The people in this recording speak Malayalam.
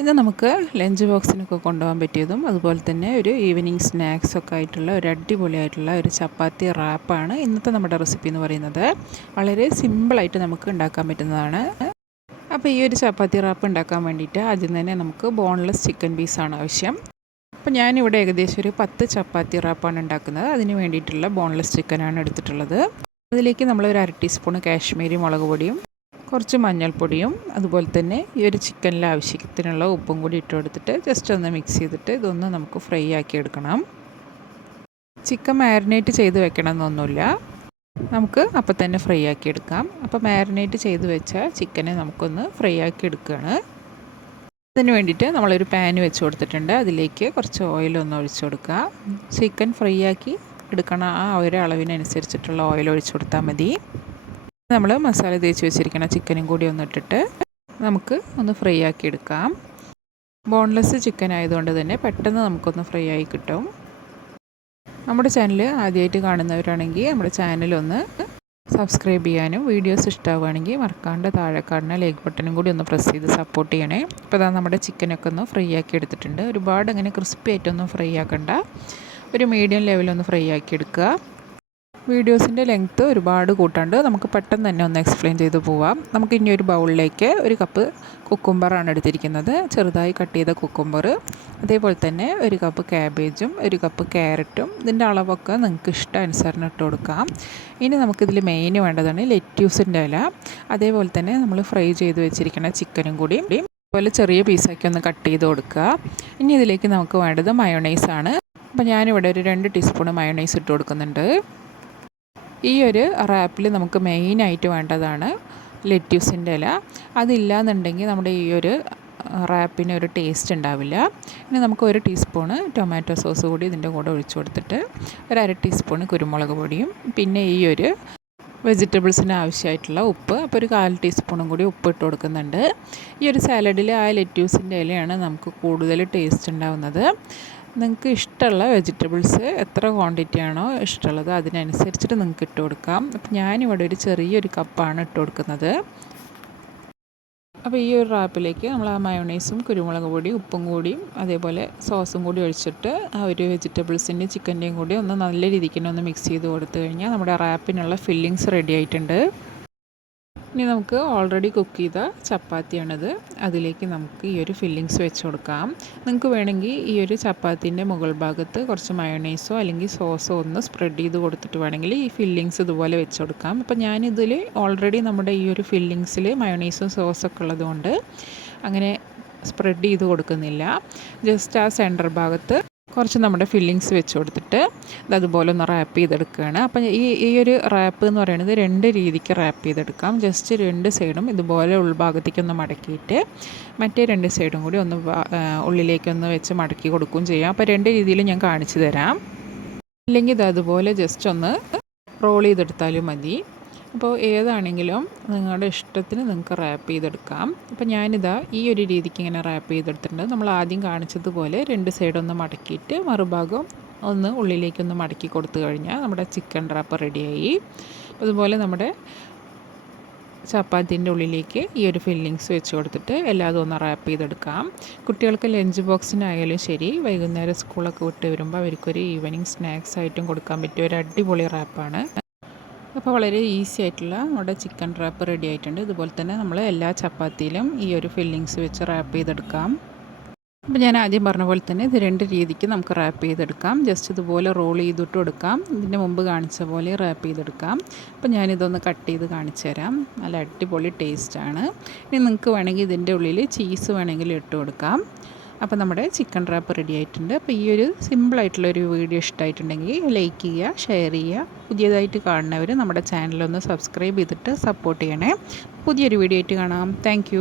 ഇത് നമുക്ക് ലഞ്ച് ബോക്സിനൊക്കെ കൊണ്ടുപോകാൻ പറ്റിയതും അതുപോലെ തന്നെ ഒരു ഈവനിങ് സ്നാക്സൊക്കെ ആയിട്ടുള്ള ഒരു അടിപൊളിയായിട്ടുള്ള ഒരു ചപ്പാത്തി റാപ്പാണ് ഇന്നത്തെ നമ്മുടെ റെസിപ്പി എന്ന് പറയുന്നത്. വളരെ സിമ്പിളായിട്ട് നമുക്ക് ഉണ്ടാക്കാൻ പറ്റുന്നതാണ്. അപ്പോൾ ഈ ഒരു ചപ്പാത്തി റാപ്പ് ഉണ്ടാക്കാൻ വേണ്ടിയിട്ട് ആദ്യം തന്നെ നമുക്ക് ബോൺലെസ് ചിക്കൻ പീസാണ് ആവശ്യം. അപ്പോൾ ഞാനിവിടെ ഏകദേശം ഒരു പത്ത് ചപ്പാത്തി റാപ്പാണ് ഉണ്ടാക്കുന്നത്. അതിന് വേണ്ടിയിട്ടുള്ള ബോൺലെസ് ചിക്കനാണ് എടുത്തിട്ടുള്ളത്. അതിലേക്ക് നമ്മൾ ഒരു അര ടീസ്പൂൺ കാശ്മീരി മുളക് പൊടിയും കുറച്ച് മഞ്ഞൾപ്പൊടിയും അതുപോലെ തന്നെ ഈ ഒരു ചിക്കനിലെ ആവശ്യത്തിനുള്ള ഉപ്പും കൂടി ഇട്ട് കൊടുത്തിട്ട് ജസ്റ്റ് ഒന്ന് മിക്സ് ചെയ്തിട്ട് ഇതൊന്ന് നമുക്ക് ഫ്രൈ ആക്കി എടുക്കണം. ചിക്കൻ മാരിനേറ്റ് ചെയ്ത് വെക്കണമെന്നൊന്നുമില്ല. നമുക്ക് അപ്പം തന്നെ ഫ്രൈ ആക്കി എടുക്കാം. അപ്പോൾ മാരിനേറ്റ് ചെയ്ത് വെച്ച ചിക്കനെ നമുക്കൊന്ന് ഫ്രൈ ആക്കി എടുക്കുകയാണ് അതിന് വേണ്ടിയിട്ട് നമ്മളൊരു പാൻ വെച്ച് കൊടുത്തിട്ടുണ്ട്. അതിലേക്ക് കുറച്ച് ഓയിലൊന്ന് ഒഴിച്ചു കൊടുക്കുക. ചിക്കൻ ഫ്രൈ ആക്കി എടുക്കണ ആ ഒരു അളവിനനുസരിച്ചിട്ടുള്ള ഓയിൽ ഒഴിച്ചു കൊടുത്താൽ മതി. നമ്മൾ മസാല തേച്ച് വെച്ചിരിക്കുന്ന ചിക്കനും കൂടി ഒന്ന് ഇട്ടിട്ട് നമുക്ക് ഒന്ന് ഫ്രൈ ആക്കി എടുക്കാം. ബോൺലെസ് ചിക്കൻ ആയതുകൊണ്ട് തന്നെ പെട്ടെന്ന് നമുക്കൊന്ന് ഫ്രൈ ആയി കിട്ടും. നമ്മുടെ ചാനൽ ആദ്യമായിട്ട് കാണുന്നവരാണെങ്കിൽ നമ്മുടെ ചാനലൊന്ന് സബ്സ്ക്രൈബ് ചെയ്യാനും വീഡിയോസ് ഇഷ്ടമാവുകയാണെങ്കിൽ മറക്കാണ്ട് താഴെ കാണുന്ന ലൈക്ക് ബട്ടണും കൂടി ഒന്ന് പ്രസ് ചെയ്ത് സപ്പോർട്ട് ചെയ്യണേ. ഇപ്പോൾ അതാ നമ്മുടെ ചിക്കനൊക്കെ ഒന്ന് ഫ്രൈ ആക്കി എടുത്തിട്ടുണ്ട്. ഒരുപാട് അങ്ങനെ ക്രിസ്പി ആയിട്ടൊന്നും ഫ്രൈ ആക്കണ്ട. ഒരു മീഡിയം ലെവലൊന്ന് ഫ്രൈ ആക്കി എടുക്കുക. വീഡിയോസിന്റെ ലെങ്ത്ത് ഒരുപാട് കൂട്ടാണ്ട് നമുക്ക് പെട്ടെന്ന് തന്നെ ഒന്ന് എക്സ്പ്ലെയിൻ ചെയ്ത് പോവാം. നമുക്ക് ഇനി ഒരു ബൗളിലേക്ക് ഒരു കപ്പ് കുക്കുംബറാണ് എടുത്തിരിക്കുന്നത്. ചെറുതായി കട്ട് ചെയ്ത കുക്കുംബർ അതേപോലെ തന്നെ ഒരു കപ്പ് ക്യാബേജും ഒരു കപ്പ് ക്യാരറ്റും ഇതിന്റെ അളവൊക്കെ നിങ്ങൾക്ക് ഇഷ്ടാനുസരണം ഇട്ട് കൊടുക്കാം. ഇനി നമുക്കിതിൽ മെയിൻ വേണ്ടതാണ് ലെറ്റ്യൂസിന്റെ ഇല. അതേപോലെ തന്നെ നമ്മൾ ഫ്രൈ ചെയ്ത് വെച്ചിരിക്കുന്ന ചിക്കനും കൂടി. അതുപോലെ ചെറിയ പീസാക്കി ഒന്ന് കട്ട് ചെയ്ത് കൊടുക്കുക. ഇനി ഇതിലേക്ക് നമുക്ക് വേണ്ടത് മയോണൈസാണ് അപ്പോൾ ഞാനിവിടെ ഒരു രണ്ട് ടീസ്പൂൺ മയോണൈസ് ഇട്ട് കൊടുക്കുന്നുണ്ട്. ഈ ഒരു റാപ്പിൽ നമുക്ക് മെയിനായിട്ട് വേണ്ടതാണ് ലെറ്റ്യൂസിന്റെ ഇല. അതില്ലാന്നുണ്ടെങ്കിൽ നമ്മുടെ ഈ ഒരു റാപ്പിന് ഒരു ടേസ്റ്റ് ഉണ്ടാവില്ല. ഇനി നമുക്ക് ഒരു ടീസ്പൂണ് ടൊമാറ്റോ സോസ് കൂടി ഇതിന്റെ കൂടെ ഒഴിച്ചു കൊടുത്തിട്ട് ഒരു അര ടീസ്പൂണ് കുരുമുളക് പൊടിയും പിന്നെ ഈ ഒരു വെജിറ്റബിൾസിന് ആവശ്യമായിട്ടുള്ള ഉപ്പ്. അപ്പോൾ ഒരു കാൽ ടീസ്പൂണും കൂടി ഉപ്പ് ഇട്ട് കൊടുക്കുന്നുണ്ട്. ഈ ഒരു സാലഡിൽ ആ ലെറ്റ്യൂസിന്റെ ഇലയാണ് നമുക്ക് കൂടുതൽ ടേസ്റ്റ് ഉണ്ടാവുന്നത്. നിങ്ങൾക്ക് ഇഷ്ടമുള്ള വെജിറ്റബിൾസ് എത്ര ക്വാണ്ടിറ്റി ആണോ ഇഷ്ടമുള്ളത് അതിനനുസരിച്ചിട്ട് നിങ്ങൾക്ക് ഇട്ട് കൊടുക്കാം. അപ്പം ഞാനിവിടെ ഒരു ചെറിയൊരു കപ്പാണ് ഇട്ട് കൊടുക്കുന്നത്. അപ്പോൾ ഈ ഒരു റാപ്പിലേക്ക് നമ്മൾ ആ മയോണൈസും കുരുമുളക് പൊടി ഉപ്പും കൂടിയും അതേപോലെ സോസും കൂടി ഒഴിച്ചിട്ട് ആ ഒരു വെജിറ്റബിൾസിന്റെയും ചിക്കന്റെയും കൂടി ഒന്ന് നല്ല രീതിക്ക് ഒന്ന് മിക്സ് ചെയ്ത് കൊടുത്തു കഴിഞ്ഞാൽ നമ്മുടെ റാപ്പിനുള്ള ഫില്ലിങ്സ് റെഡി ആയിട്ടുണ്ട്. ഇനി നമുക്ക് ഓൾറെഡി കുക്ക് ചെയ്ത ചപ്പാത്തിയാണിത്. അതിലേക്ക് നമുക്ക് ഈ ഒരു ഫില്ലിങ്സ് വെച്ച് കൊടുക്കാം. നിങ്ങൾക്ക് വേണമെങ്കിൽ ഈ ഒരു ചപ്പാത്തിന്റെ മുകൾ ഭാഗത്ത് കുറച്ച് മയോണൈസോ അല്ലെങ്കിൽ സോസോ ഒന്ന് സ്പ്രെഡ് ചെയ്ത് കൊടുത്തിട്ട് വേണമെങ്കിൽ ഈ ഫില്ലിങ്സ് ഇതുപോലെ വെച്ച് കൊടുക്കാം. അപ്പോൾ ഞാനിതിൽ ഓൾറെഡി നമ്മുടെ ഈ ഒരു ഫില്ലിങ്സിൽ മയോണൈസും സോസൊക്കെ ഉള്ളതുകൊണ്ട് അങ്ങനെ സ്പ്രെഡ് ചെയ്ത് കൊടുക്കുന്നില്ല. ജസ്റ്റ് ആ സെന്റർ ഭാഗത്ത് കുറച്ച് നമ്മുടെ ഫില്ലിങ്സ് വെച്ച് കൊടുത്തിട്ട് അതുപോലെ ഒന്ന് റാപ്പ് ചെയ്തെടുക്കുകയാണ്. അപ്പം ഈ ഈ ഒരു റാപ്പ് എന്ന് പറയുന്നത് രണ്ട് രീതിക്ക് റാപ്പ് ചെയ്തെടുക്കാം. ജസ്റ്റ് രണ്ട് സൈഡും ഇതുപോലെ ഉൾഭാഗത്തേക്ക് ഒന്ന് മടക്കിയിട്ട് മറ്റേ രണ്ട് സൈഡും കൂടി ഒന്ന് ഉള്ളിലേക്കൊന്ന് വെച്ച് മടക്കി കൊടുക്കുകയും ചെയ്യാം. അപ്പോൾ രണ്ട് രീതിയിൽ ഞാൻ കാണിച്ചു തരാം. അല്ലെങ്കിൽ ഇത് അതുപോലെ ജസ്റ്റ് ഒന്ന് റോൾ ചെയ്തെടുത്താലും മതി. അപ്പോൾ ഏതാണെങ്കിലും നിങ്ങളുടെ ഇഷ്ടത്തിന് നിങ്ങൾക്ക് റാപ്പ് ചെയ്തെടുക്കാം. അപ്പോൾ ഞാനിതാ ഈ ഒരു രീതിക്ക് ഇങ്ങനെ റാപ്പ് ചെയ്തെടുത്തിട്ടുണ്ട്. നമ്മൾ ആദ്യം കാണിച്ചതുപോലെ രണ്ട് സൈഡൊന്ന് മടക്കിയിട്ട് മറുഭാഗം ഒന്ന് ഉള്ളിലേക്കൊന്ന് മടക്കി കൊടുത്തു കഴിഞ്ഞാൽ നമ്മുടെ ചിക്കൻ റാപ്പ് റെഡിയായി അതുപോലെ നമ്മുടെ ചപ്പാത്തിന്റെ ഉള്ളിലേക്ക് ഈ ഒരു ഫില്ലിങ്സ് വെച്ച് കൊടുത്തിട്ട് എല്ലാതും ഒന്ന് റാപ്പ് ചെയ്തെടുക്കാം. കുട്ടികൾക്ക് ലഞ്ച് ബോക്സിനായാലും ശരി വൈകുന്നേരം സ്കൂളൊക്കെ വിട്ട് വരുമ്പോൾ അവർക്കൊരു ഈവനിങ് സ്നാക്സ് ആയിട്ടും കൊടുക്കാൻ പറ്റിയ ഒരു അടിപൊളി റാപ്പാണ് അപ്പോൾ വളരെ ഈസി ആയിട്ടുള്ള നമ്മുടെ ചിക്കൻ റാപ്പ് റെഡി ആയിട്ടുണ്ട്. ഇതുപോലെ തന്നെ നമ്മൾ എല്ലാ ചപ്പാത്തിയിലും ഈ ഒരു ഫില്ലിങ്സ് വെച്ച് റാപ്പ് ചെയ്തെടുക്കാം. അപ്പോൾ ഞാൻ ആദ്യം പറഞ്ഞ പോലെ തന്നെ ഇത് രണ്ട് രീതിക്ക് നമുക്ക് റാപ്പ് ചെയ്തെടുക്കാം. ജസ്റ്റ് ഇതുപോലെ റോൾ ചെയ്തിട്ട് കൊടുക്കാം. ഇതിന്റെ മുമ്പ് കാണിച്ച പോലെ റാപ്പ് ചെയ്തെടുക്കാം. അപ്പോൾ ഞാനിതൊന്ന് കട്ട് ചെയ്ത് കാണിച്ചു തരാം. നല്ല അടിപൊളി ടേസ്റ്റാണ് ഇനി നിങ്ങൾക്ക് വേണമെങ്കിൽ ഇതിന്റെ ഉള്ളിൽ ചീസ് വേണമെങ്കിൽ ഇട്ട് കൊടുക്കാം. അപ്പോൾ നമ്മുടെ ചിക്കൻ റാപ്പ് റെഡി ആയിട്ടുണ്ട്. അപ്പോൾ ഈ ഒരു സിമ്പിളായിട്ടുള്ളൊരു വീഡിയോ ഇഷ്ടമായിട്ടുണ്ടെങ്കിൽ ലൈക്ക് ചെയ്യുക ഷെയർ ചെയ്യുക. പുതിയതായിട്ട് കാണുന്നവർ നമ്മുടെ ചാനലൊന്ന് സബ്സ്ക്രൈബ് ചെയ്തിട്ട് സപ്പോർട്ട് ചെയ്യണേ. പുതിയൊരു വീഡിയോ ആയിട്ട് കാണാം. താങ്ക്